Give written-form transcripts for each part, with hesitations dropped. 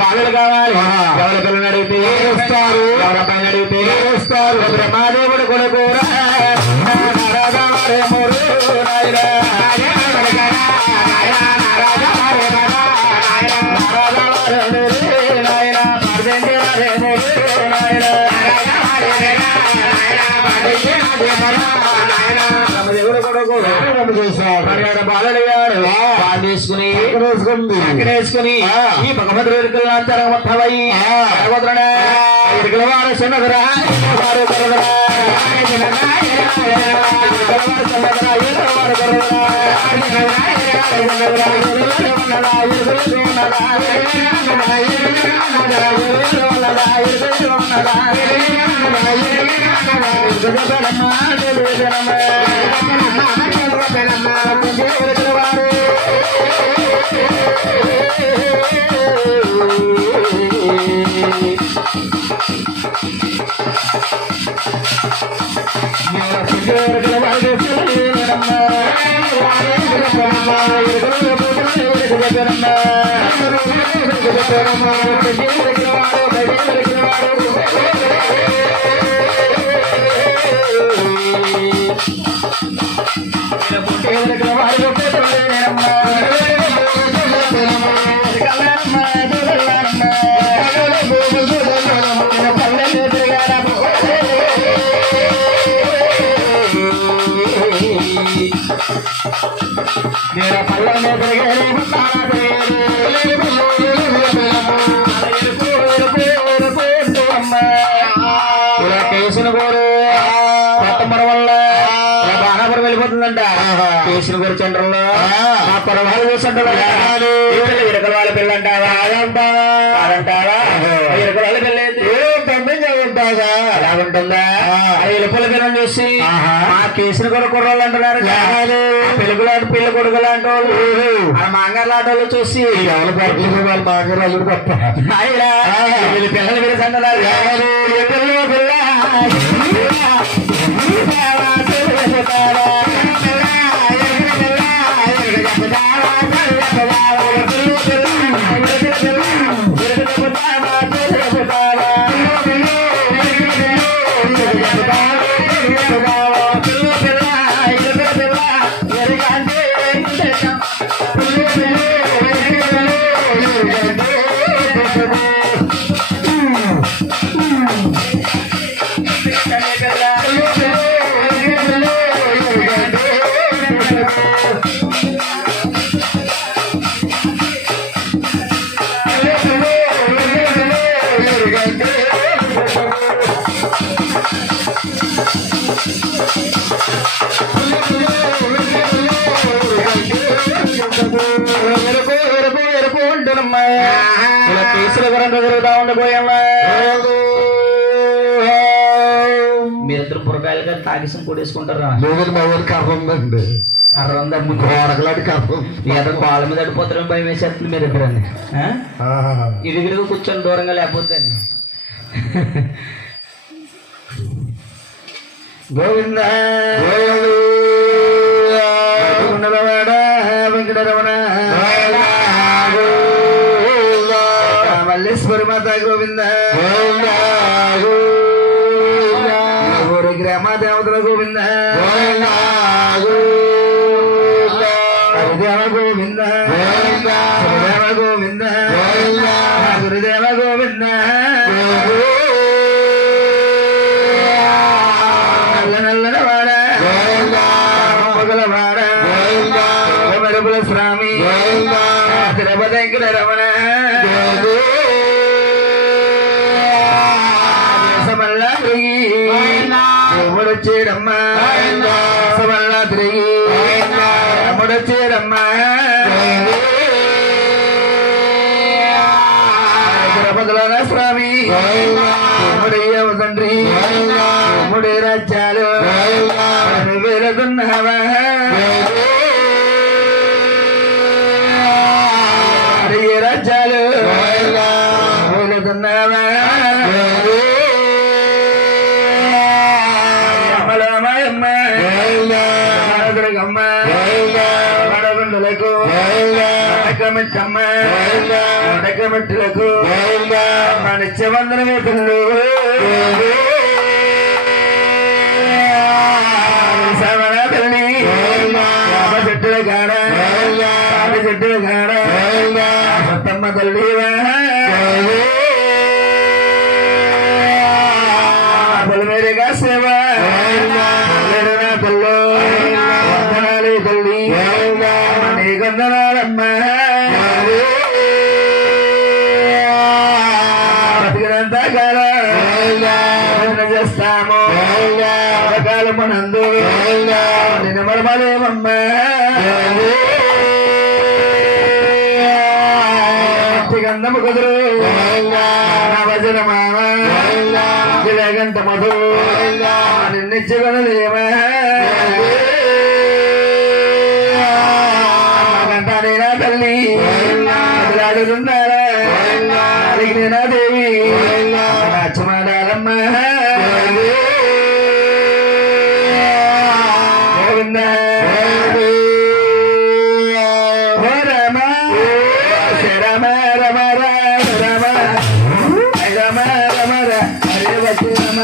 బాధలు కావాలి ఎవరి పిల్లలు అడిగితే ఇస్తారు ఎవరి పైన అడిగితే ఇస్తారు బ్రహ్మాదేవుడు కొడుకు తీసుకుని ఈ భగవంతుడు ఎరుకలు అంతరమయ్యి ఎరుకల వారు చిన్నదరా వారు కేసును కోరు వల్ల బాణాపురం వెళ్ళిపోతుందంట కేసును కోరు చంద్రంలో ఆ పొరవాళ్ళు చూస్తుంటారు ఇరకల వాళ్ళ పిల్ల అంటావా అదంటావా ఇరకల వాళ్ళ పిల్ల ఉంటుందా ఎలా ఉంటుందా ఎలుపుల పిల్లని చూసి ఆ కేసును కొర కుర్రోళ్ళు అంటున్నారు పిల్ల కొడుకు లాంటి వాళ్ళు ఆ మాంగారు లాంటి వాళ్ళు చూసి వాళ్ళ మాంగారు వాళ్ళు పిల్లలు విరసంటున్నారు పిల్ల పిల్ల మీరిద్దరు పురకాయలు కానీ తాగిసం కొడేసుకుంటారా లేదండి మా ఊరు కర్ర ఉందండి కర్ర ఉందండి కోడకలాంటి కర్ర ఏదో కాళ్ళ మీద అడిపోతారని భయం వేసేస్తుంది మీరు ఇద్దరండి ఇరుగురు కూర్చొని దూరంగా లేకపోతే గోవింద వెంకటరమణ మల్లేశ్వరి మాత గోవింద గ్రామ దేవతల గోవింద హరిదేవ గోవింద హరిదేవ గోవింద గురుదేవ గోవింద నల్లనవాడ పొగలవాడ మెరుపుల స్వామి తిరుపతి రమణ ముడొచ్చేడమ్మా సమల్లా తిరిగి ముడొచ్చేడమ్మా తిరుపతిలోన స్వామి ముడయ్య తండ్రి ముడే రాజ్యాలు వెలుగున్నావా రాజ్యాలు వెలుగున్నావా మిట్టమ్మ ఉడక మిట్టులకు నిత్యవందనమే పిల్లలు సవణ తల్లి చెట్టుల కాడ చెట్టుల కాడ సత్తమ్మ తల్లి పొలమేరుగా సేవ తల్లు వందనాలు తల్లి నీ కొందనాలమ్మ బతికినంత కాలం చేస్తాము కాలమునందు నిన్న మరమలేమమ్మ గంధము కుదురు భజన గంట మధు నిన్నిచ్చుకొనలేమా గంటనేనా తల్లి అడుగుతున్నారా అడిగినా దేవి నచ్చమాడాలమ్మ గోవింద రమ రమ రమ రమ రమ రమ హరే వచు రమ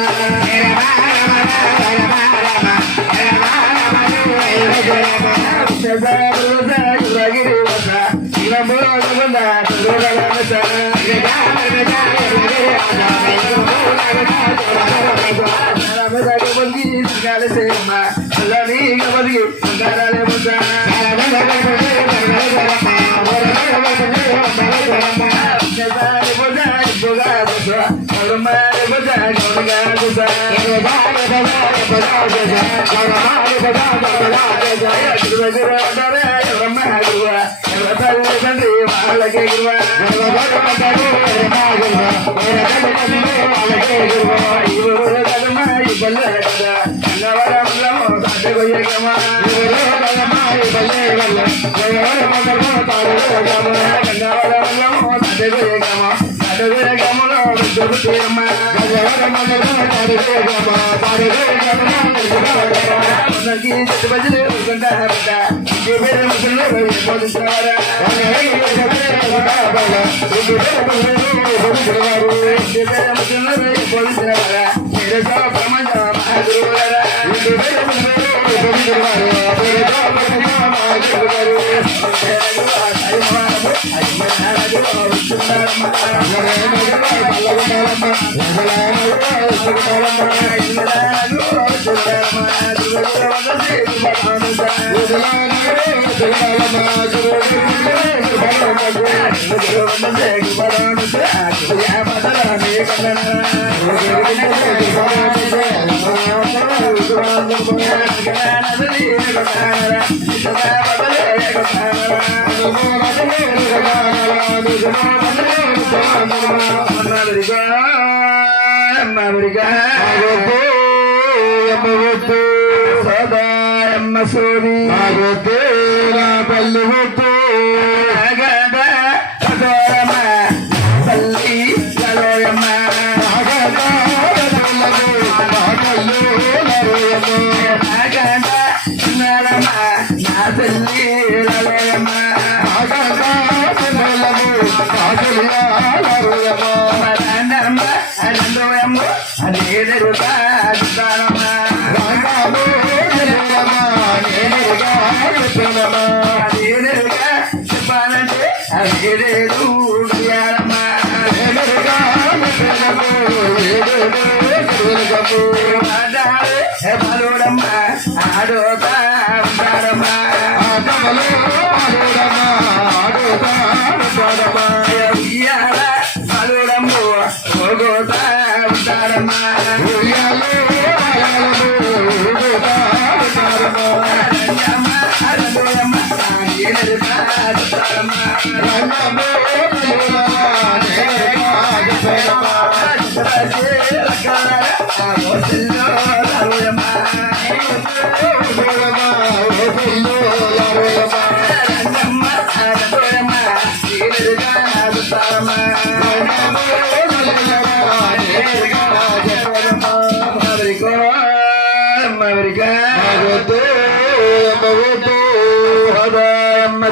సోది పల్లి హొట్టు తల్లి లలోయమ్మ నా తల్లి లలోయమ్మ చెప్పాలంటే అదేదేదు బలుడమ్మ ఆడోతా ఉంటారమ్మా బలుడమ్మ ఓగోతా ఉంటారమ్మా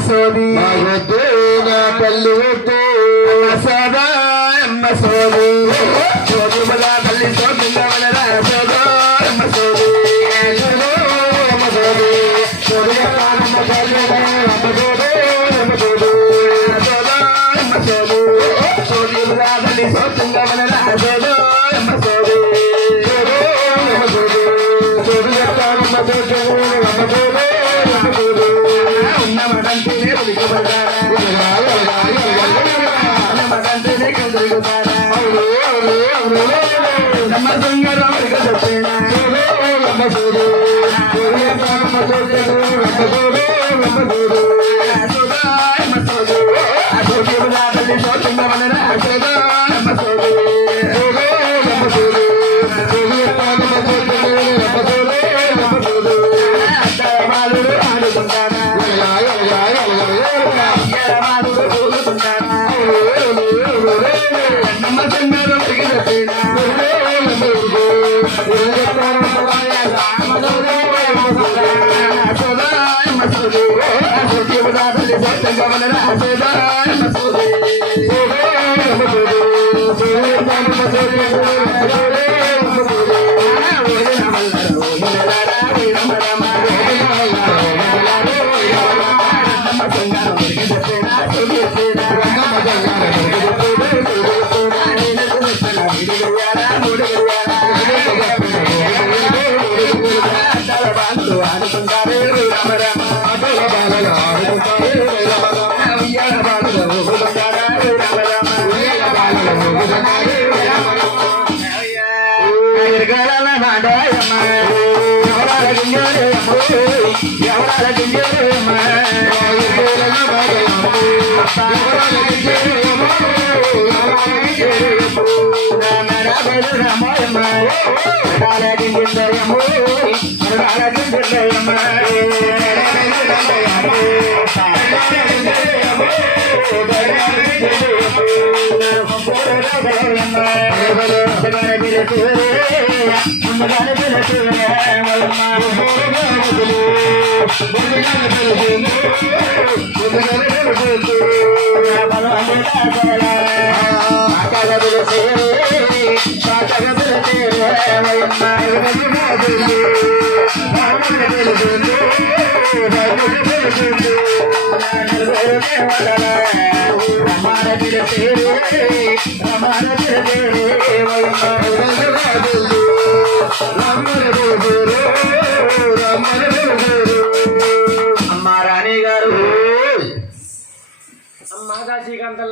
సోది తల్లి వద్దు సోదా అమ్మ సోదు సోదు బలా తల్లి సోదుగా వలరా సోదా అమ్మ సోదు సోదు అమ్మ సోదు సోదు అమ్మ సోదు అమ్మ సోదు అమ్మ సోదు సోదా అమ్మ సోదు సోదు బలా తల్లి సోదుగా వలరా సోదా అమ్మ సోదు సోదు అమ్మ సోదు సోదు అమ్మ సోదు అమ్మ సోదు అమ్మ సోదు ఉన్న మడంతినే ఉలికబడా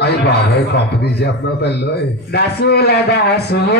అయ్యి బాబాయ్ పప్పు తీసేస్తున్నావు తల్లి దాసుల దాసుల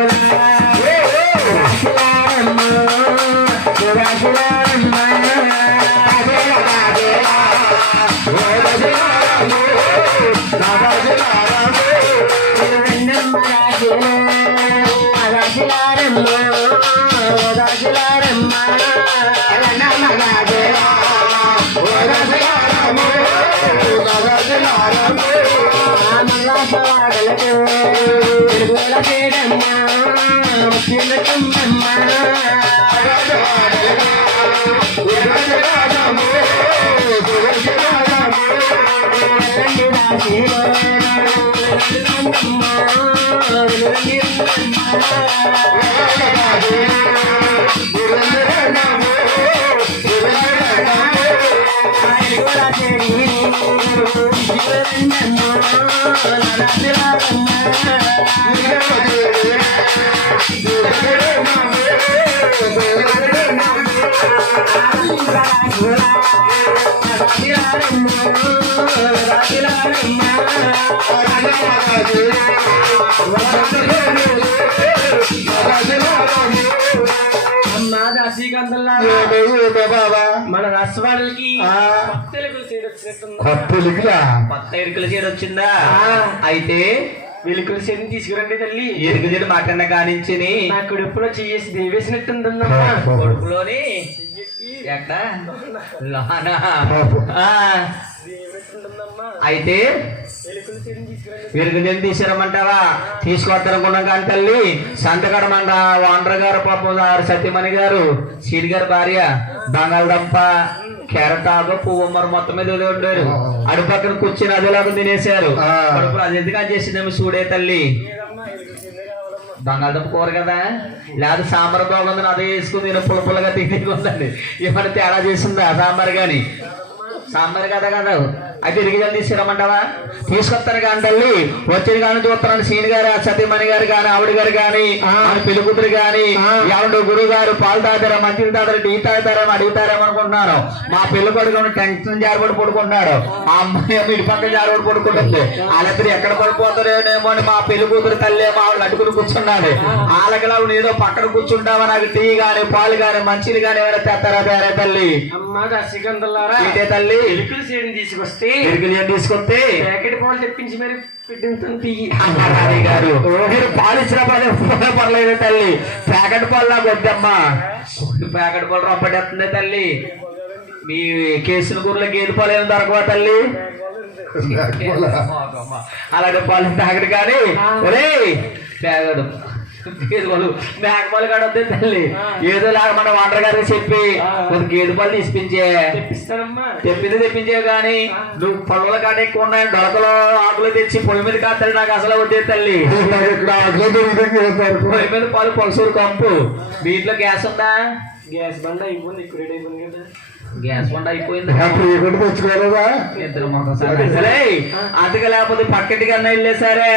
మన రాష్ట్రాలకి కొత్త ఎరుకల చీర వచ్చిందా? అయితే వెలుకల చీరని తీసుకురండి తల్లి. ఎరుక చీర మాట్లాడిన కానించి నాకు ఎప్పుడో చేసి దేవేసినట్టుందమ్మా. కొడుకులోని ఎక్కడ అయితే వెలుగు తీసుకురమ్మంటావా? తీసుకొస్తారనుకున్నాం కానీ తల్లి సంతకడ మన ఓనర్ గారు పాపం సత్యమణి గారు సీడి గారి భార్య బంగాళదుంప క్యారెట్ ఆకు పువ్వు మరి మొత్తం మీద ఉండారు అడు పక్కన కూర్చొని అదేలాగా తినేశారు కడుపులో అది ఎందుకు అని చేసిందేమో చూడే తల్లి బంగాళదుంప కూర కదా లేదా సాంబార్ బాగుందని అదే వేసుకుని నేను పుల్లగా తినేకుందండి ఏమైనా తేడా చేసిందా సాంబార్ గాని సాంబార్ కదా కదా అయితే ఇరిగిజలు తీసుకురమ్మంటావా తీసుకొస్తాను కానీ తల్లి వచ్చేది కానీ చూస్తాను సీని గారు సతీమణి గారు కానీ ఆవిడ గారు కానీ పెళ్లి కూతురు కానీ ఎవరు గురువు గారు పాలు తాగుతారా మంచిలు తాగుతారా టీ తాగుతారా అడుగుతారేమో అనుకుంటున్నాను మా పెళ్లి కొడుకు టెన్షన్ జారబడి పడుకుంటున్నాడు ఆ అమ్మాయి ఇటు పక్క జారబడి పడుకుంటుంది వాళ్ళిద్దరు ఎక్కడ పడిపోతారేమో అని మా పెళ్లి కూతురు తల్లి ఏమో ఆవిడ అడుగులు కూర్చున్నాడు వాళ్ళకిలా ఏదో పక్కన కూర్చుంటావా నాకు టీ గాని పాలు గాని మంచిలు గాని ఎవరైనా తెస్తారా తయారే తల్లి ఇదే తల్లి తీసుకొస్తే తీసుకొస్తే ప్యాకెట్ పాలు తెప్పించి మరి గారు మీరు పాలు ఇచ్చిన పర్లేదు తల్లి ప్యాకెట్ పాలు నాకు వద్దమ్మా ప్యాకెట్ పాలు రొప్పటేస్తుంది తల్లి మీ కేసుల కూరలో గేదె పాలు ఏమి దొరకవా తల్లి అలాంటి పాలు తాగడు కానీ ఒరే ప్యాకెట్ మేక పాలు కాడ వద్దే తల్లి ఏదో లాగా మన వాటర్ గారికి చెప్పి కొంత గేదె పాలు తీసిపించే తెప్పించే గాని నువ్వు పొలంలో కాడ ఎక్కువ ఉన్నాయి డొలకలో ఆకులు తెచ్చి పొయ్యి మీద కాస్తాడు నాకు అసలు వద్దే తల్లి పొయ్యి మీద పాలు పొలసూరు కంపు మీ ఇంట్లో గ్యాస్ ఉందా గ్యాస్ బండ అయిపోయింది ఎక్కువ రేట్ అయిపోయింది కదా గ్యాస్ బండ అయిపోయింది తెచ్చుకోలేదా అందుకే లేకపోతే పక్కటికి అన్న వెళ్ళే సరే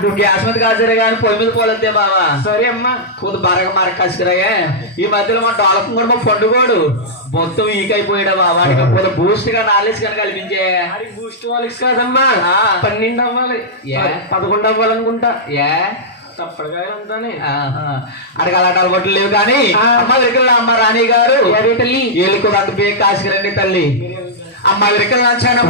నువ్వు గ్యాస్ మీద కాసరే కానీ పొయ్యి మీద పోలొద్దే బావా సరే అమ్మా కొద్ది బరగ మరక కసుకురాయే ఈ మధ్యలో మా డొలకం కూడా మా పండుగోడు మొత్తం వీక్ అయిపోయాడు బావా వాడికి బూస్ట్ గా నాలెడ్జ్ కనుక కల్పించే బూస్ట్ వాళ్ళకి కాదమ్మా 12 అవ్వాలి 11 అవ్వాలనుకుంటా తప్పడుగాయలంతానే అడగ అలాంటి అలవాట్లు లేవు కానీ అమ్మ దగ్గర అమ్మ రాణి గారు తల్లి వీళ్ళు కూడా అంత బేగ్ కాసుకురండి తల్లి అమ్మ దగ్గర నచ్చాను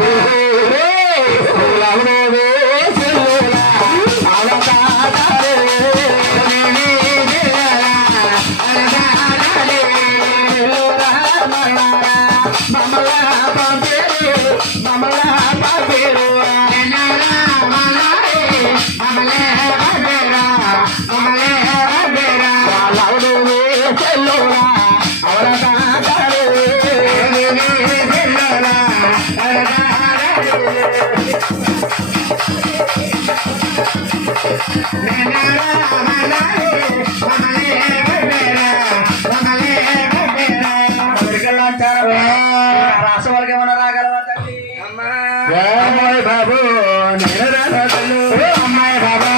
రాస వాళ్ళకి ఏమన్నా రాగలవా తల్లి అమ్మాయి బాబు నేను రాగలను అమ్మాయి బాబా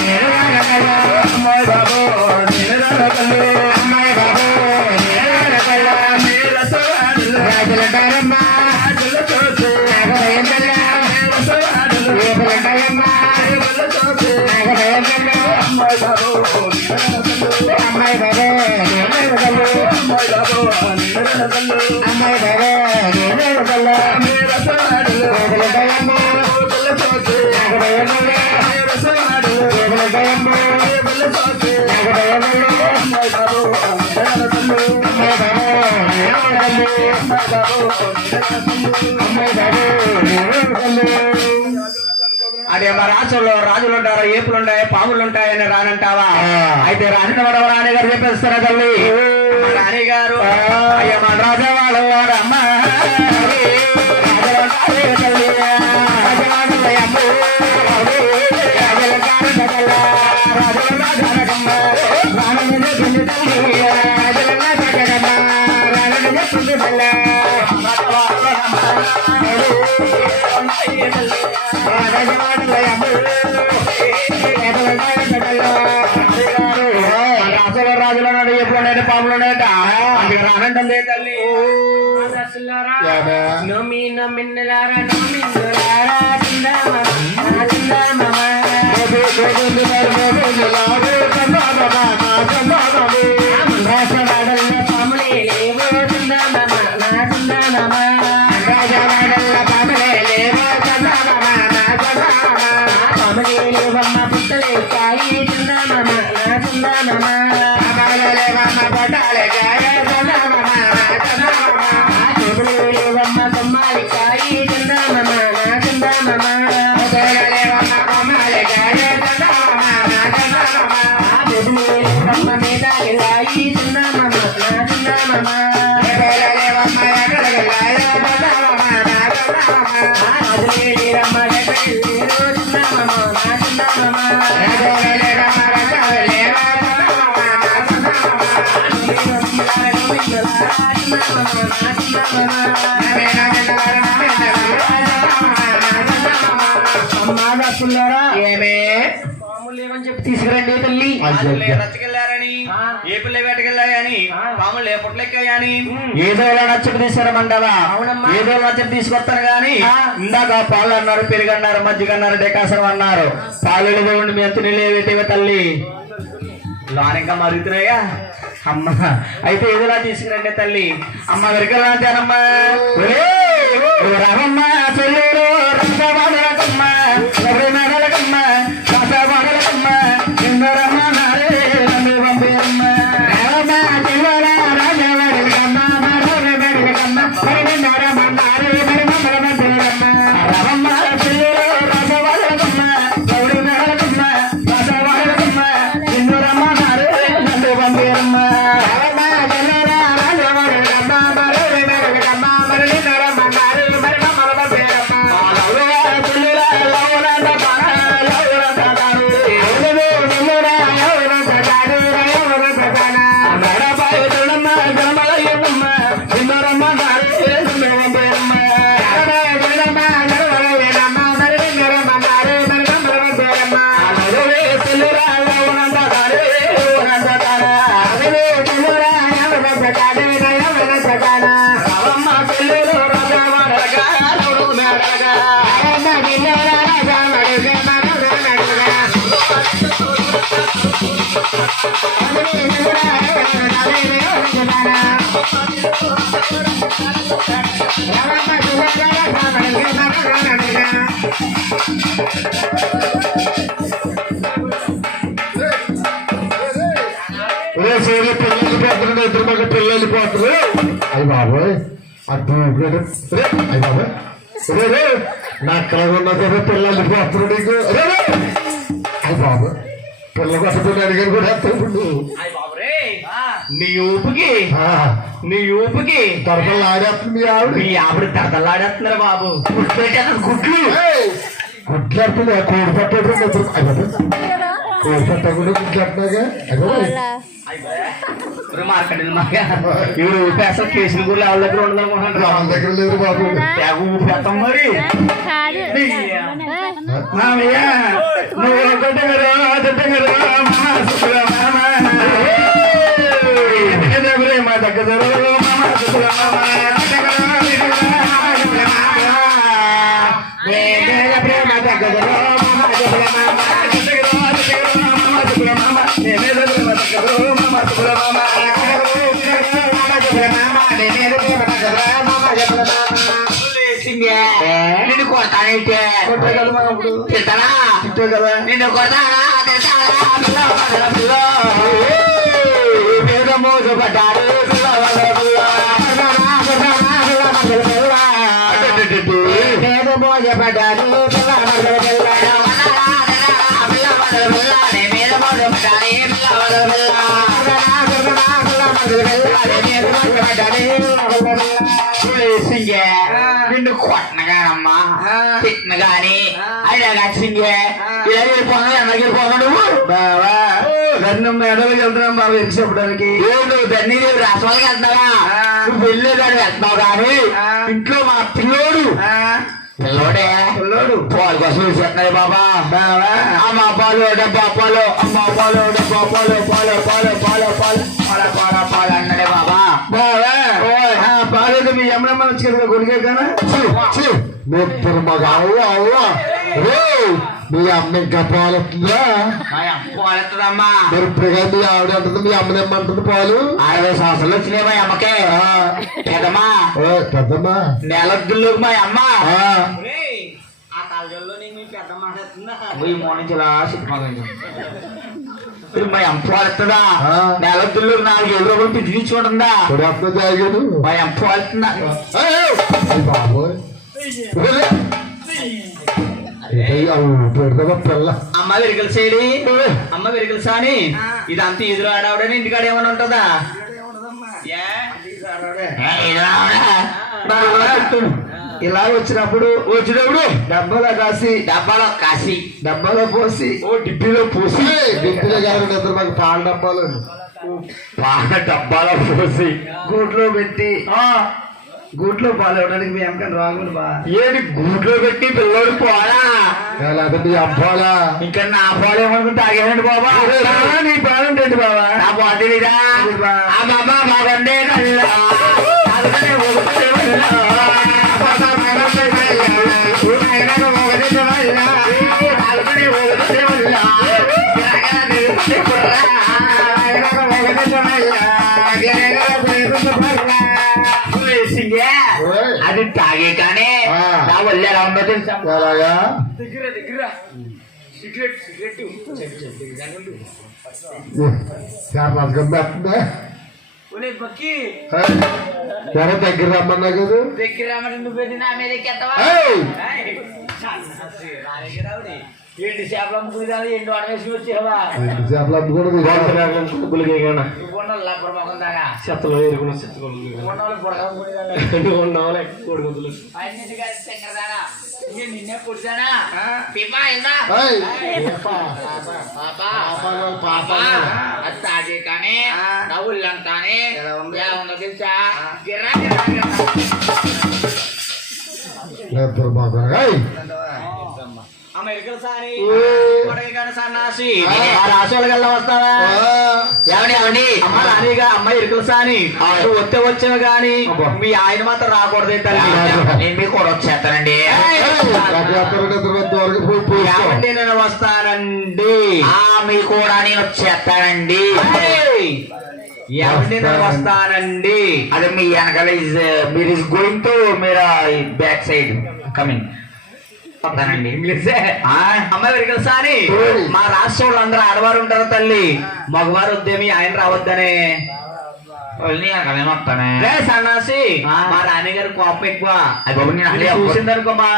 నేను రాగలను అమ్మాయి బాబు నేను రాగలను అమ్మాయి బాబు నేను రాగలను మీరు రాజులంటారమ్మా రాజుల చోటు అమ్మాయి బాబు అమ్మాయి బాబు అమ్మాయి బాబా అదే మా రాష్ట్రంలో రాజులు ఉంటారా ఏపులు ఉంటాయా పాములు ఉంటాయని రానంటావా అయితే రాని రాణి గారు చెప్పేస్తారా తల్లి రాణి గారు అయ్యా మన రాజా వాళ్ళ అమ్మ రాజులు ఎప్పుడు పాములు ఉన్నాయట అందుకే రానంటే తల్లి ఏమే పాములు లేవని చెప్పి తీసుకురండి తల్లి. రచ్చకెళ్ళారని ఏ పిల్ల వేటకెళ్ళాయని పాములు ఏ పుట్లెక్కాయని ఏదో నచ్చకు తీసుకురమంటావా? అవునమ్మా. ఏదో నచ్చకు తీసుకొస్తాను గాని ఇందాక పాలు అన్నారు, పెరుగు అన్నారు, మజ్జిగ అన్నారు, డెకాసం అన్నారు. పాలు ఉండి మీ ఎంత నీళ్ళేవేటివే తల్లి లోన ఇంకా మరుగుతున్నాయా? అమ్మ అయితే ఏదోలా తీసుకురండి తల్లి. అమ్మ వెరకలాంటానమ్మా రామమ్మ చెల్లెలు రసవాడలకమ్మ మేడలకమ్మ రసవాడలకమ్మ ఇందరమ్మ నారే నన్ను పంపేరమ్మ రామమ్మ చెల్లెల రాజవాడలకమ్మ మరవడలకమ్మ మరినరమ్మ నారే మరిమమ్మల పంపేరమ్మ రామమ్మ చెల్లెలు రసవాడలకమ్మ గౌరీ మేడలకమ్మ రసవాడలకమ్మ ఇందరమ్మ నారే నన్ను పంపేరమ్మ పిల్లలు పోతున్నారు. అయ్యి బాబోయ్ అటు అయ్యి బాబోయ్ రే నా కళ ఉన్న పిల్లలు పోతున్నారు నీకు. అయ్యి బాబు పిల్ల కొట్టుకుని అడిగారు కూడా ఇప్పుడు నీ ఊపుకి తరపలు ఆడేస్తుంది మీ ఆవిడ. మీ ఆవిడ తడతలాడేస్తున్నారు బాబు. గుడ్లు గుడ్లెడుతుంది కోడి పట్టేటువంటి కోడి పట్టకుండా గుడ్లెట్టినాగా మార్కెట్ ఇవి ఊపి అసలు కేసులు కూడా వాళ్ళ దగ్గర ఉండదనుకుంటున్నారు. వాళ్ళ దగ్గర లేదు బాబు. ఊపేస్తాం మరి మామయ్య నువ్వు కొట్టగరా మా దగ్గర నిన్ను కొడతానంటే తింటానా కదా నిన్ను కొడతానా మీద మోజు పడ్డారు మీద మోజు పడ్డారు నిన్ను కొట్టనగానమ్మా తిట్టిన గాని అయినా నచ్చింగే ఇలా వెళ్ళిపోతున్నా ఎందరికి వెళ్ళిపోతున్నా నువ్వు బావా నన్ను మెడలకి వెళ్తున్నాం బాబు ఎక్కి చెప్పడానికి. నువ్వు దాన్ని రాష్ట్రాలకి వెళ్తున్నావా? నువ్వు వెళ్ళేదాన్ని వెళ్తున్నావు కానీ ఇంట్లో మా పిల్లోడు పాలు కోసం చెప్తున్నాయి బాబా. అమ్మ పాలు డబ్బా పాలు అమ్మ పాలు డబ్బా పాలు పాలు పాలు పాలు పాలు పాల పాల పాలు అన్నాడే బాబా. పాలు మీ ఎమ్మడమ్మ వచ్చి కదా కొనికే కదా మీరు మాకు అవ్వ మీ అమ్మ ఇంకా పాలవుతుందా? పాలెత్తదమ్మా. మరి ఇప్పుడుగా మీ ఆవిడ అంటుంది మీ అమ్మని ఏమంటుంది పాలు? 60 సంవత్సరాలు వచ్చినాయి మా అమ్మకే. పెద్దమ్మా పెద్దమ్మా నెలద్దుల్లోకి మా అమ్మ ఆ కాలజల్లో నీకు పెద్ద మాట్లాడుతుందా? మోనించి ఇలా మా అమ్మ పాలెత్తదా? నెలద్దుల్లోకి 4-7 రూపాయలు పిచ్చిచ్చుకుంటుందా? జాగాడు మా అమ్మ పాలెత్తుందా? బాబోయ్ పిల్ల అమ్మ వెరికలు చేయడి అమ్మ వెరికలు సాని ఇదంతా ఎదురు ఆడవడని ఇంటికాడ ఏమైనా ఉంటుందా? ఇలా వచ్చినప్పుడు డబ్బాలో కాసి డబ్బాలో పోసి ఓ డిబ్బీలో పోసి డిబ్బీలో కాదు మాకు పాల డబ్బాలు బాగా డబ్బాలో పోసి గూట్లో పెట్టి గూట్లో పాలు ఇవ్వడానికి మీ అమ్మకని రాగులు బా ఏది గూట్లో పెట్టి పిల్లోడు పోలా లేకపోతే మీ అబ్బాలా ఇంకా నా పాలు ఏమనుకుంటే తాగేమండి బాబా నీ పాలు ఉంటుంది బాబా నా బాధ్యత ఆ బాబా బాగుండే కల్లా తాగుతూనే ఊగుతూనే వెళ్ళా. బాబా బాగుండే కల్లా. ఊగినాక ఊగుతూనే వెళ్ళా. తాగుతూనే ఊగుతూనే వెళ్ళా. గిరగిర తిరుగుతూనే కుర్రా. తాగినాక ఊగుతూనే వెళ్ళా. గిరగిర తిరుగుతూనే కుర్రా. వేసిందే. ఓయ్. అది తాగే కానీ ఆ. నా వల్ల ఎలా ఉందో తెలుసా ఎలాగా దగ్గర సిగరెట్ సార్ రాజుకొని పెట్టండి ఒరే బక్కి సరే దగ్గర రమ్మన్నా కదా దగ్గర రమ్మని నువ్వు పెట్టి నా మీద ఎక్కేస్తావా ఏయ్! ఏంటి చేపల ముగ్గులు ఎండు అడవేసి వచ్చేవా రెండు చేపలు అమ్ముకోవడం నువ్వు ఉండాలి లబ్బర్ మొఖం దాకా చెత్తలో ఎరుకున్న చెత్తలు ఉండాలి నువ్వు ఉన్నావులే కోడిగుడ్లు అన్నిటిగా తెంగరదానా నేను నిన్నే పుడిచానా పిపా వెళ్దా ఏయ్! పాపా అది తాగే కానీ నవ్వులంతానే ఎలా ఉందో తెలుసా గిర్రా గిర్రా గిర్రా లేకపోతే బాబా ఏయ్! అమెరికల్ సారి ఓయ్. కొడైకాన సన్నాసి ఆ రాసోళ్ళ కల్లా వస్తావా ఆ! ఏమండి అమ్మ రానిగా అమ్మ ఇరుకులు సాని నువ్వు వస్తే వచ్చావు గాని మీ ఆయన మాత్రం రాకూడదు తల్లి నేను మీకు కూడా వచ్చేస్తానండి వరకు పోయి పోయి ఏమండి నేను వస్తానండి మీ కూడా నేను వచ్చేస్తానండి ఏమండి నేను వస్తానండి అదే మీ వెనకాల మీరు ఇస్ గోయింగ్ టు మీరు బ్యాక్ సైడ్ కమింగ్ వస్తానండి అమ్మాయి వెరికలు సాని మా రాష్ట్రంలో అందరూ ఆడవారు ఉంటారు తల్లి మగవారు వద్దేమి ఆయన రావద్దనే సన్నాసి మా రాణిగారు కోపం ఎక్కువ చూసిందనుకో మా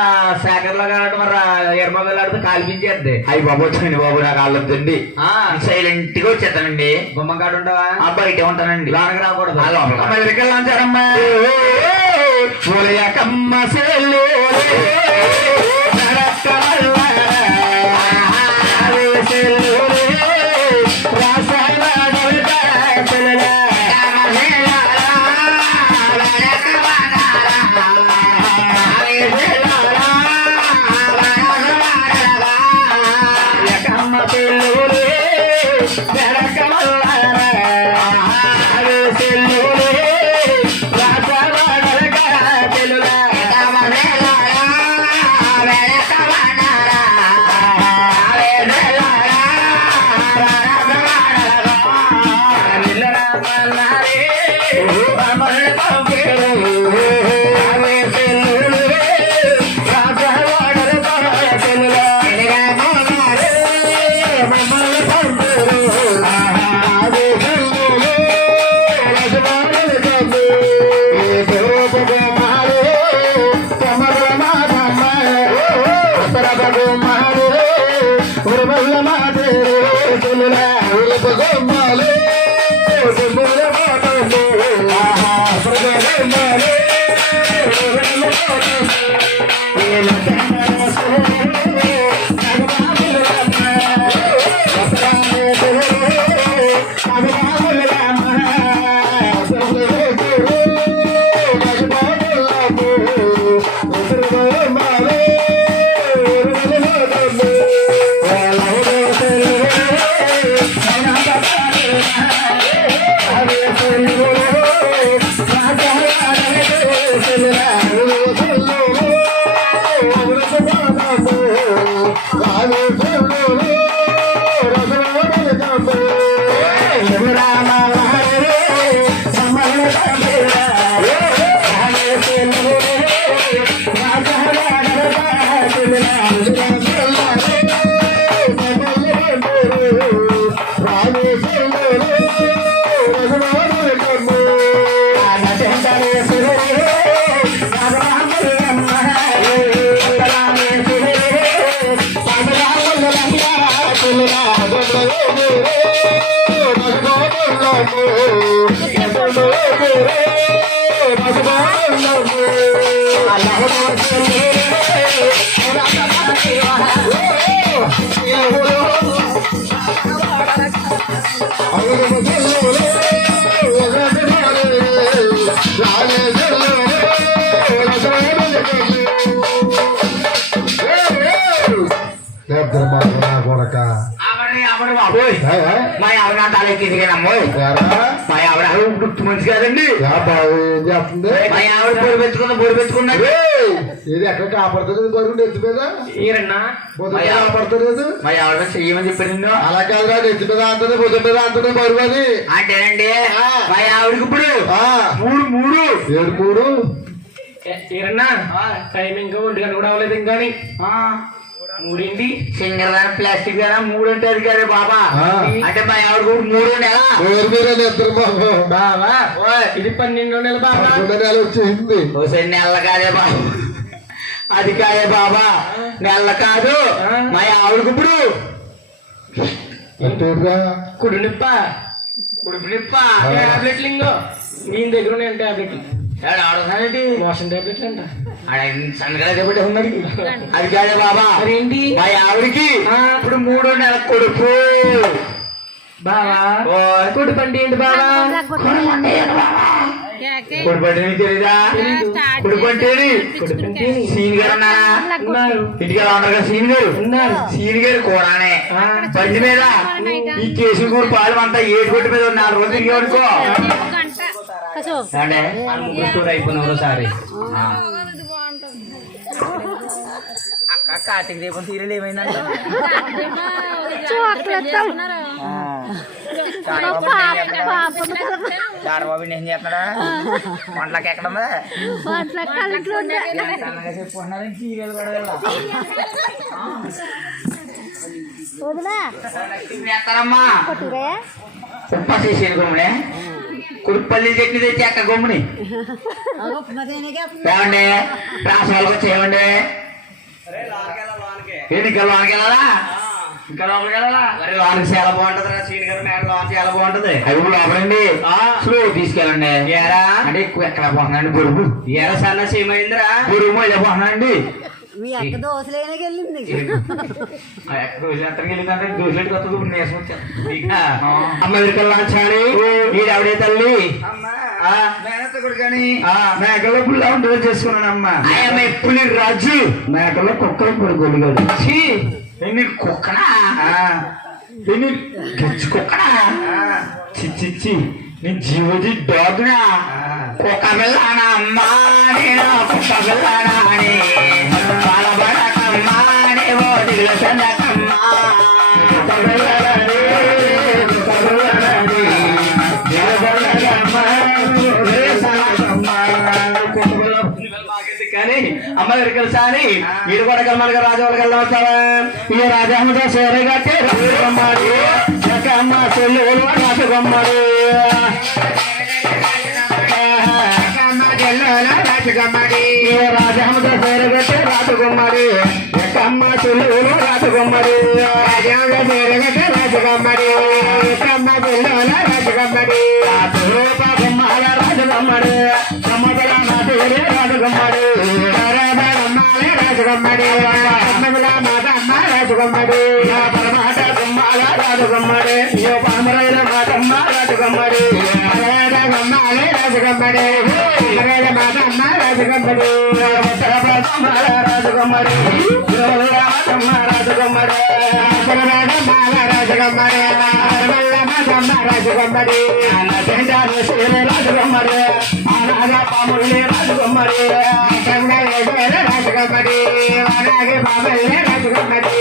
శేఖర్ లో కాదు మరి ఎర్మగలు ఆడితే కాల్పించేద్ది అయ్యి బాబు వచ్చండి బాబు నాకు వాళ్ళొద్దండి సైలెంట్ గా వచ్చేస్తానండి గుమ్మకాడు ఉండవా బయట ఉంటానండి లోనకి రాకూడదు వెరికలు అంటారమ్మా కొడక ఆవిడ బాబోయ్ మా ఆవిడ నా తలెక్కిదిగానమ్మోయ్ మా ఆవిడ గుర్తు మంచి కాదండి ఏం చేస్తుంది మా ఆవిడ బొరు పెట్టుకున్నది ఇది ఎక్కడ కాపాడుతుంది బరువు నెత్తి మీద ఈరన్నా కాపాడుతుంది మా ఆవిడ చెయ్యమని చెప్పాను నిన్ను అలా కాదురా నెత్తి మీద అంటుంది భుజం మీద అంటుంది బరువు అది అంటేనండి మా ఆవిడకి ఇప్పుడు మూడు ఏడు మూడు ఈరన్నా టైం ఇంకా 1 గంట కూడా అవ్వలేదు ఇంకా మూడింటి సింగర్ గారు ప్లాస్టిక్ గారా 3 అంటే అది కాదు బాబా అంటే మా ఆవిడ 3 నెల మీరే నిద్ర బాబా ఇది 12 నెలలు బాబా 12 నెలలు వచ్చేసింది ఒకసారి నెల కాదే బాబా అది కాదే బాబా నెల కాదు మా ఆవిడకి ఇప్పుడు కుడి నిప్ప టాబ్లెట్లు ఇంకో దీని దగ్గర ఉన్నాయి టాబ్లెట్లు ఆడుతున్నానండి మోషన్ టాబ్లెట్లు అంట సన్నగా టాబ్లెట్ ఉన్నది అది కాదే బాబా అదేంటి మా ఆవిడికి ఇప్పుడు 3 నెలల కొడుకు బాబా కొడుపండి ఏంటి బాబా కొడుపండి తెలీదా కొడుపంటేని సీని గారు ఉన్నారు ఇంటికి ఉన్నారు సీని గారు సీని గారు కూడానే బండి మీద ఈ కేసులు కూడా పాలు అంతా 7 కొట్టు మీద 4 రోజులు తిరిగి అనుకో అంటే అయిపోయిన సారి అక్క కార్తీక దీపం సీరియల్ ఏమైందంటే చారబాబు ఏం చేస్తున్నాడా వంటలకి ఎక్కడుందా చెప్పుకుంటున్నారు సీరియల్ కూడా చేస్తారమ్మా ఉప్ప చేసేది గుమ్మనే కురుపల్లి చట్నీ తెచ్చి అక్క గుమ్మని ఏమండి రాసవాళ్ళకి వచ్చేయమండి ఇంకా లోనికి వెళ్ళాలా ఇంకా లోపలికి వెళ్ళాలా మరి లోనికి చాలా బాగుంటది సీని గారు మేడ లోనికి చాలా బాగుంటది అవి లోపలండి స్లో తీసుకెళ్ళండి ఏరా అంటే ఎక్కడ పోతున్నాండి బొరుగు ఏరా సన్నసి ఏమైందిరా బొరుగు ఇలా పోతున్నాండి మీ అక్క దోశలేనకి వెళ్ళింది ఆవిడే తల్లి మేకలో పుల్ల ఉంటుంది చేసుకున్నానమ్మా పులి రాజు మేకలో కుక్కలు కొడుకోడు కాదు ఎన్ని కుక్కనా ఎన్ని గచ్చి కుక్కనా చిచ్చి నీ జీవోజీ డాగ్నా కుక్క వెళ్ళానా అమ్మా నేను కుక్క వెళ్ళానా అని బాలబడకమ్మా నేవో దిగుల చందకమ్మా కుక్క వెళ్ళాలని కుక్క వెళ్ళాలని కానీ అమ్మ దగ్గరికి సారి ఈడు కూడా కలమలుగా రాజు వాళ్ళకి వెళ్దాం ఈ రాజాహమ్మతో సేరే కట్టి రాజుగమ్మడి అమ్మ చెల్లి రాజుగమ్మడి రాజాహమ్మతో సేరే కట్టి రాజుగమ్మడి అమ్మ చెల్లి రాజుగమ్మడి రాజాహమ్మ సేరే కట్టి రాజుగమ్మడి అమ్మ చెల్లి రాజుగమ్మడి రూపగమ్మాల రాజుగమ్మడి సమ్మదల నాటూరే రాజుగమ్మడి రాజుగమ్మడి మాతమ్మ రాజుగమ్మడి పరమాట గుమ్మాల రాజుగమ్మడి పామరైన మాతమ్మ రాజుగమ్మడి గమ్మాలే రాజుగమ్మడి మాతమ్మ రాజుగమ్మడి రాజుగమ్మడి రాజుగమ్మడి రాజుగమ్మడి రాజుగమ్మడి రాజుగమ్మడి రాజుగమ్మడి పాములే రాజుగమ్మడి రాజుగమ్మడి అలాగే బాబల్లే రాజుగమ్మడి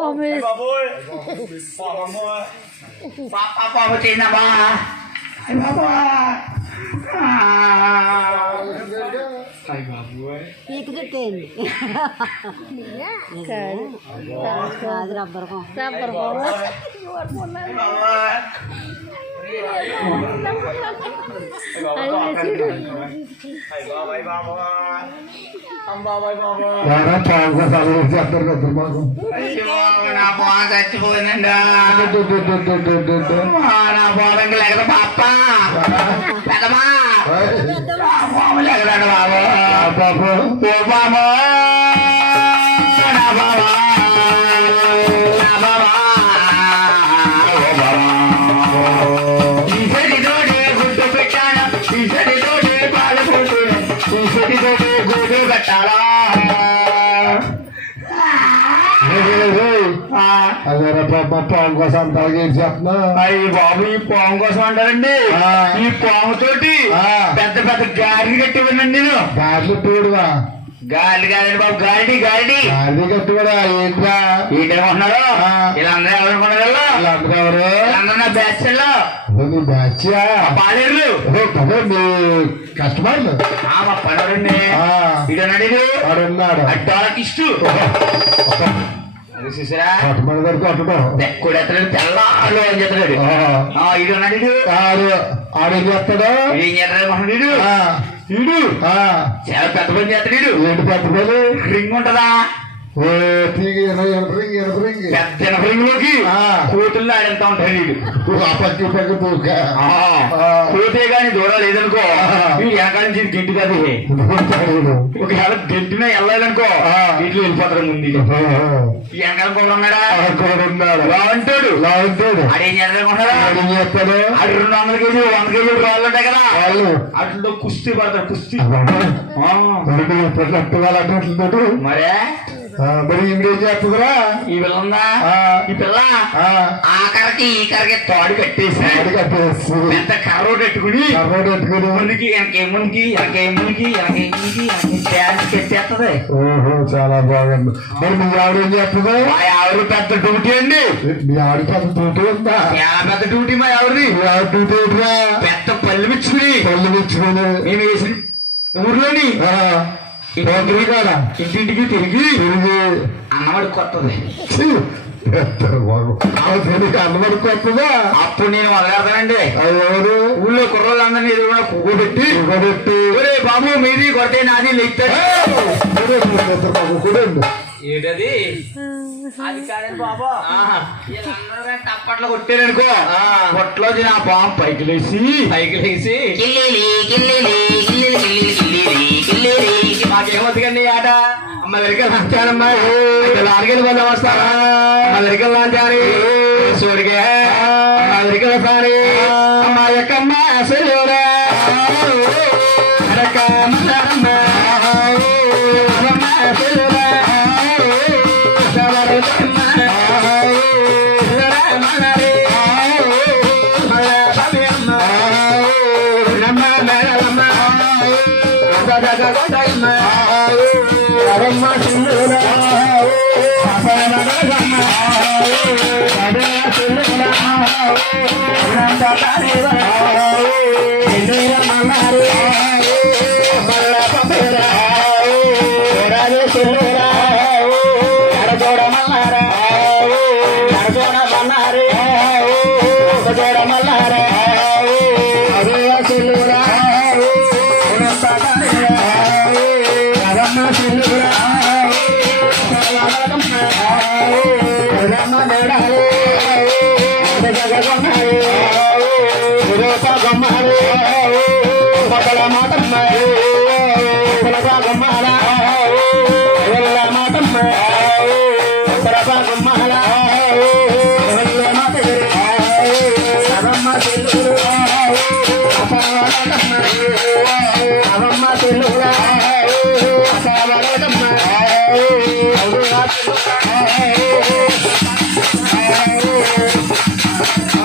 బాబోయ్ పాపమ్మో. పాప చేసినావా పీకి చుట్టేయండి కాదు రబ్బర్ చేస్తారు కదా మాకు నా బాగా చచ్చిపోయిందండి నా బాబంకి లేక పాప పెద్దమా లేకదండి బాబు పాప ఓ బాబు నా బాబా నా బాబా ఓ బాబా ఈసడితోటి గుడ్డు పెట్టాను ఈసడితోటి పాలు పోతున్నా ఈసడితోటి గుడ్డు పెట్టాలా అదే పాప పాము కోసం అంతా ఏం చేస్తున్నా అయ్యి బాబు ఈ పాము కోసం అంటారండి ఆ. ఈ పాము తోటి ఆ. పెద్ద పెద్ద గాలి కట్టివ్వండి నేను దాంట్లో తోడువా గాలి కాదండి బాబు గాలి గాలి అది కట్టు కూడా ఏంట్రా ఏంటనుకుంటున్నారు ఆ. వీళ్ళందరూ ఎవరనుకున్నారు వీళ్ళందరూ ఎవరు వీళ్ళందరూ నా బ్యాచ్ లో నీ బ్యాచ్యా పాలేరు అదే మీ కస్టమర్లు మా పనుడండి ఆ. ఇడన్నాడు వాడున్నాడు అడ్డాలకి ఇష్టు అది చూసారా కస్టమర్ దగ్గర కట్టడం ఎక్కువ ఎత్తలేడు తెల్లాడు అని చెప్తాడు ఇడన్నాడు ఆడేం చేస్తాడు ఏం చేస్తాడు వీడు ఆ, వీడు ఆ, చాలా పెద్ద పని చేస్తాడు ఏంటి పెట్టుకోదు రింగ్ ఉంటదా ఓ తీగి ఎనపరింగ్ పెద్ద రింగ్ లోకి ఆ. కూతుళ్ళు ఆడంతా ఉంటాడు వీడు ఆ పక్కి పక్క తూక కూతే గాని దూరం లేదనుకో ఆ. వీడు వెనకాల నుంచి గెంటి కాదు ఒకవేళ గెంటినా వెళ్ళాలనుకో ఆ. వీటిలో వెళ్ళిపోతారు ముందు ఈ వెనకాల కూడా ఉన్నాడా ఉన్నాడు బాగుంటాడు లాగుంటాడు ఆడేం చేస్తాడు ఏం చేస్తాడు ఆడు 200 కేజీ 100 కేజీ రాళ్ళు ఉంటాయి కదా వాళ్ళు అట్లా కుస్తీ పడతాడు కుస్తీ పట్టుకోవాలంటే మరే మరి ఈవిడేం చేస్తుందిరా ఈ పిల్ల ఉందా ఆ. ఈ పిల్ల ఆఖరికి ఈ కరకి తోడు కట్టేసి కట్టేసి పెద్ద కర్ర పెట్టుకుని కర్రోడు పెట్టుకుని మునికి వెనకేమునికి వెనకేమునికి వెనకేమునికి డ్యాన్స్ పెట్టేస్తుంది ఓహో చాలా బాగుంది మరి మీ ఆవిడ ఏం చేస్తుంది మా ఆవిడ పెద్ద డ్యూటీ అండి మీ ఆవిడ పెద్ద డ్యూటీ ఉందా చాలా పెద్ద డ్యూటీ మా ఆవిడది మీ ఆవిడ డ్యూటీ ఏంట్రా పెద్ద పళ్ళు పిచ్చుకుని పళ్ళు తెచ్చుకుని మేము వేసిన ఊర్లోని పోతుంది కదా ఇంటింటికి తిరిగి తిరిగి అన్నవాడు కొత్తది అన్నమడికి వస్తుందా అప్పుడు నేను మొదలెడతానండి అది ఎవరు ఊళ్ళో కుర్రోళ్ళందరినీ ఎదురుగా కూకోబెట్టి పెట్టి ఒరే బాబు మీది కొడితే నాది లెక్తాడు ఏంటది అది కాదండి బాబు వీళ్ళందరూ టప్పట్లో కొట్టారనుకో కొట్లో నా బాంబు పైకి లేచి మాకేమొద్దుకండి ఆట అమ్మ దగ్గర లాంచానమ్మా లారికెళ్ళి బంద వస్తారా అమ్మ దగ్గర లాంచాని సూడికే అమ్మ దగ్గర సారి అమ్మ యొక్కమ్మ అసలురా అడకమ్మ అసలురా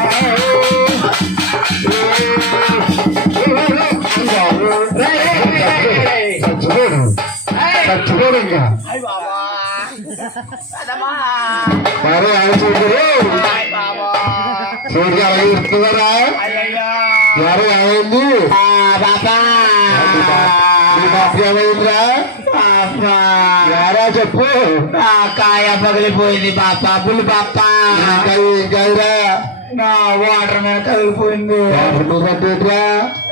Oh మరి ఆయన చూడరు చూడగా అలాగే ఇస్తున్నారా ఎవరు ఏమైంది బాబా మీ బాప ఏమైందిరా ఎవరా చెప్పు కాయ పగిలిపోయింది బాపా బుల్లి బాపా ఇంకారా నా వాటర్ మీద తగిలిపోయింది ఏంట్రా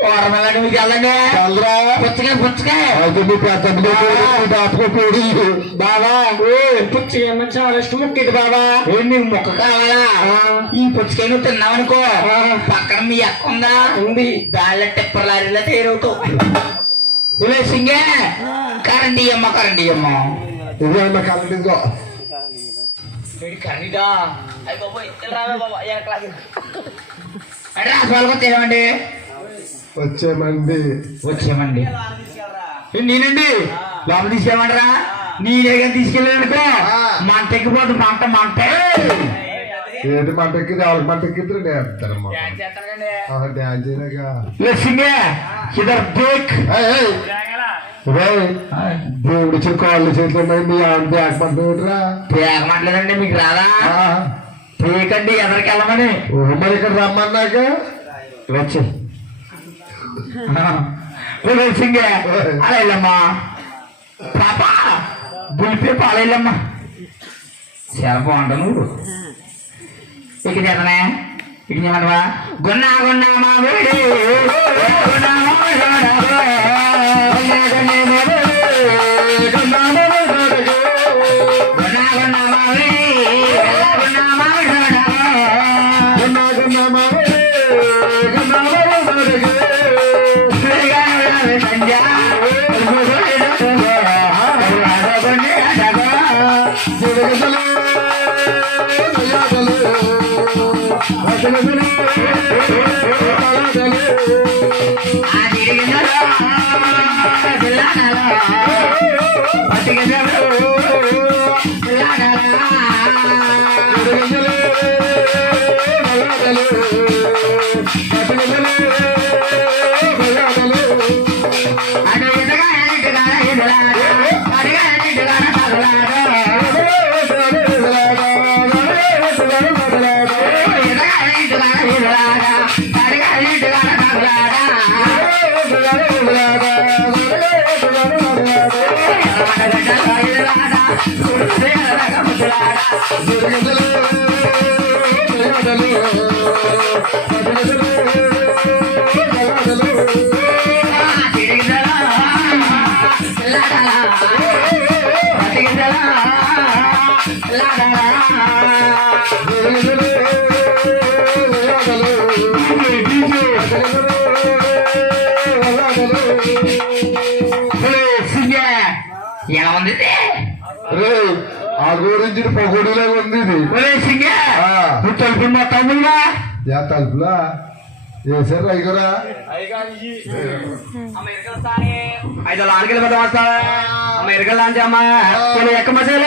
వాటర్ మీద మీకు వెళ్ళండి చల్లరా పుచ్చకాయ పుచ్చకాయ అయితే మీ పెద్ద బాపకు కూడి బాబా పుచ్చకాయ చాలా ఇష్టం ముక్కింది బాబా నీకు మొక్క కావాలా ఈ పుచ్చకాయ నువ్వు తిన్నావనుకో పక్కన మీ అక్క ఉందా ఉంది దానిలో టిప్పర్ లారీలో తేరవుతావు సింగే కరెంట్ అమ్మ ఇదేమన్నా కలదిగో కర్రీదా రాసుకోవాలి తేమండి వచ్చేమండి నేనండి లోపల తీసుకెళ్ళమంటారా నేనే కానీ తీసుకెళ్ళానుకో మంట ఎక్కిపోతుంది మంట ఏంటి మంటకి వాళ్ళకి మంటకి నేర్పుతారమ్మా డ్యాన్స్ సింగే ఇద్దరు బ్రేక్ దేవుడి కాళ్ళు చేతులు ఉన్నాయి మీ బ్యాగ్ పంపరా తేగమంటలేదండి మీకు రాదా తేకండి ఎదరికి వెళ్ళమని మరి ఇక్కడ రమ్మన్నాక వచ్చి సింగే అలా వెళ్ళమ్మా పాపా బుల్లిపే పాల వెళ్ళమ్మా చాలా బాగుంటా నువ్వు ఇక చేతనే ఇక చేయమంటవా గున్నా మా వేడి ఎలా ఉంది ఆ గురించి పకోడీలాగా ఉంది ఇది తలుపు మొత్తం తలుపులా వేసారు అయ్యగారా ఐదు లాంకెళ్ళి పెద్ద వస్తావా అమెరికా లాంటి అమ్మ ఎక్క మసాలు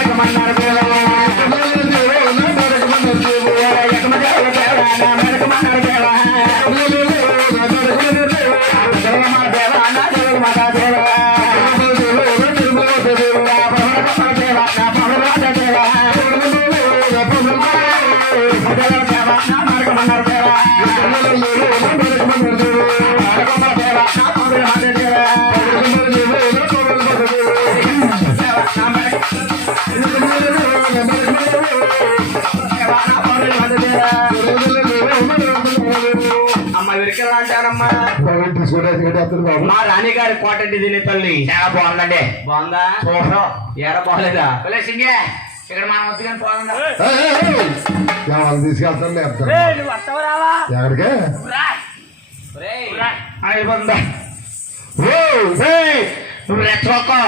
ఎక్కమన్నారు మా రాణిగారి కోటండి దీని తల్లి చాలా బాగుందండి బాగుందా ఏరా బాగలేదా సింగే ఇక్కడ మా వద్దు కానీ పోదా తీసుకెళ్తాను ఎక్కడికే అయిపోతుందా నువ్వు రెచ్చగొక్కో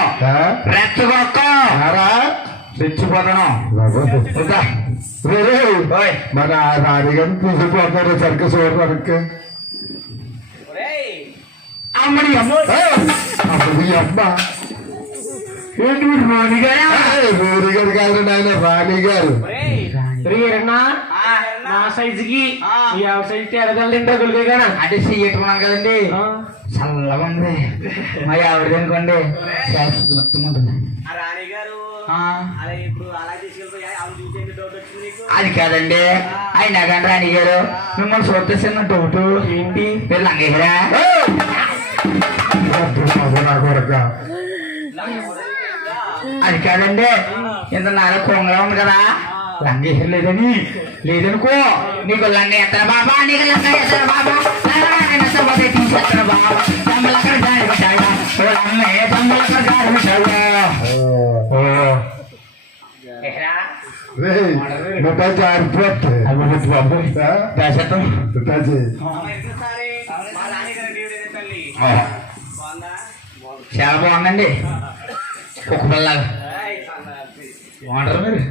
రెచ్చిపోతాను మన రాణిగారిని తీసుకుపోతారు సరిగ్గా చూడడానికి అమ్మడి అమ్మ అమ్మ ఏంటి రాణి గారు కాదు నాయన రాణి గారు నా సైజుకి సైజు ఎడగలండి అంటే చెయ్యట్టుకున్నాను కదండి చల్లగా ఉంది మా ఆవిడ అనుకోండి మొత్తం ఉంటుంది రాణి గారు అలా ఇప్పుడు అలా తీసుకెళ్ళిపోయి ఆమె చూసేది డౌట్ వచ్చింది నీకు అది కాదండి ఆయన కంటే అడిగారు మిమ్మల్ని చూపిస్తున్న డౌట్ ఏంటి మీరు లంగేరా నా కొడక అది కాదండి ఇంత నాలుగు కొంగలా ఉంది కదా లంగేసారు లేదనుకో నీకు లంగ ఎత్తన బాబా నీకు లంగ ఎత్తన బాబా తీసేస్తాను బాబా తమ్ములక్కడ గారి పెట్టాడా అమ్మే తమ్ములక్కడ గారి పెట్టాడా నువ్వు జారిపోతే దశతం సరే మా నాన్నగారు దేవుడే తల్లి బాగుందా చాలా బాగుందండి కుక్క పిల్లగా బాగుంటారు మీరు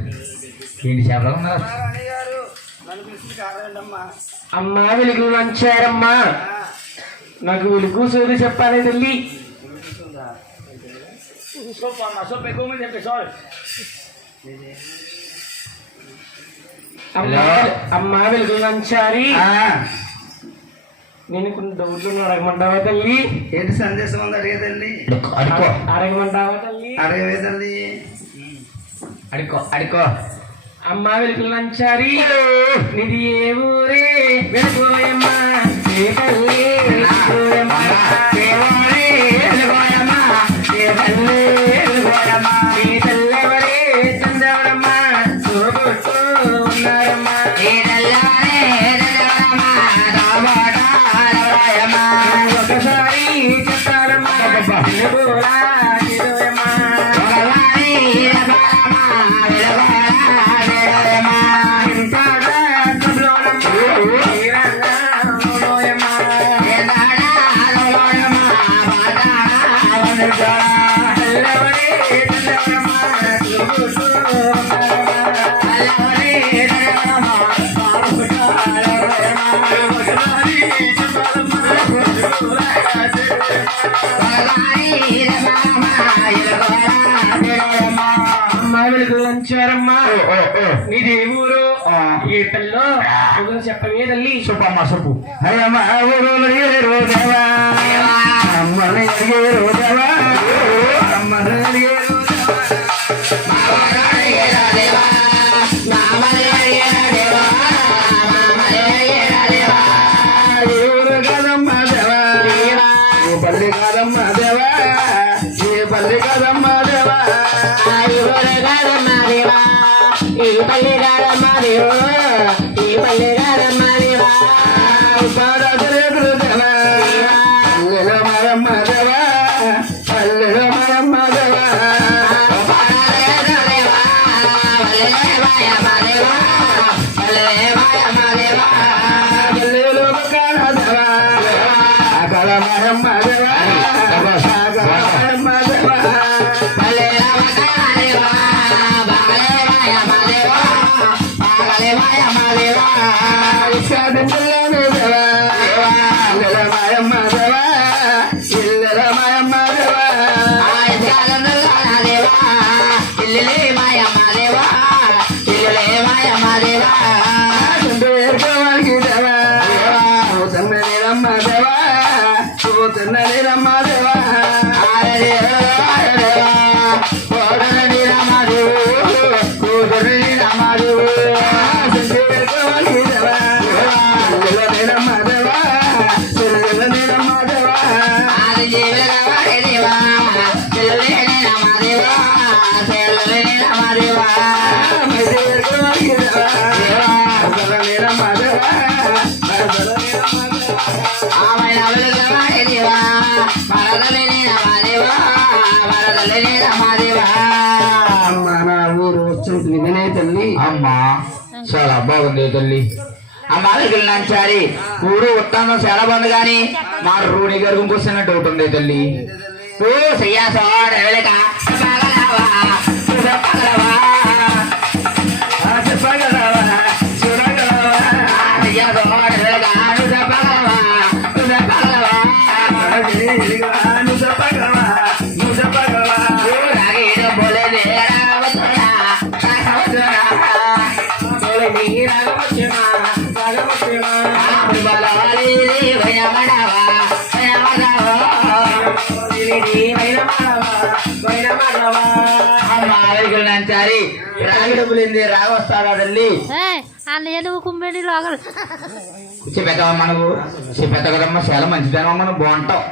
ఏంటి చేపలు ఉన్నారు గారు నన్ను పిలిచి కాదండమ్మా అమ్మా వెలుగు లంచారమ్మా నాకు వెలుగు సోది చెప్పాలి తల్లి సోప్ అమ్మా సోప్ ఎక్కువ మంది చెప్పే సార్ అమ్మా వెలుగు లంచారి నేను కొన్ని డౌట్లు అడగమంటావా తల్లి ఏంటి సందేశం ఉంది అడిగే తల్లి అడుకో అడగమంటావా తల్లి అడిగే తల్లి అడుకో అడుకో అమ్మా వెలుగు లంచారి నిది ఏ ఊరే వెలుగోయమ్మా ఏ తల్లి వెలుగోయమ్మా ఏ ఊరే వెలుగోయమ్మా ఏ తల్లి వెలుగోయమ్మా ఈ తల్లెవరే చందవరమ్మా చూడుతూ ఉన్నారమ్మా ఏ నల్లారే నల్లవరమ్మా రాబోటారవరాయమ్మా ఒకసారి చెప్తారమ్మా వెలుగోలా చిరుయమ్మా ఒకవారి రబరమ్మా వెలుగోలా అమ్మా వెలుగు లంచారమ్మా నీది ఏ ఊరు ఏ తల్లో చెప్పవే తల్లి సుపమ్మ సుపు అయ్యమ్మ ఊరు దేవా అమ్మని అడిగేరు దేవా అమ్మని అడిగేరు ఊరు కాదమ్మ దేవా ఏ పల్లి కాదమ్మ దేవా ఏ పల్లి కాదమ్మ దేవా ఈ పల్లి గారమ్మ దేవా ఈ పల్లి గారమ్మ దేవా పాదరేకులు దేవా పల్లెల మరమ్మ దేవా పల్లెల మరమ్మ దేవా పల్లెలు కాల దేవా అకల మరమ్మ దేవా అకల మరమ్మ దేవా విషాదించలేని దేవా ఇల్లెల మాయమ్మ దేవా ఇల్లెల మాయమ్మ దేవా వారికి దేవా తన్న నీరమ్మ దేవా తన్న నీరమ్మ దేవా తల్లి అమ్మా చాలా బాగుంది తల్లి అమ్మా దగ్గర లంచారి ఊరు ఉత్తానం చాలా బాగుంది కానీ మా రూఢి గారు ఇంకొస్తున్న డౌట్ ఉంది తల్లి ఓ సయ్యా సార్ ఎవరికా రేగులు నాంచారి రాగి డబ్బులు ఏంది రాగి వస్తాదా తల్లి అన్నయ్య నువ్వు కుమ్మిడి లోగలు చెప్పేద్దామా మనకు చెప్పేద్దా కదమ్మా చాలా మంచిదనమ్మా మనం బాగుంటాం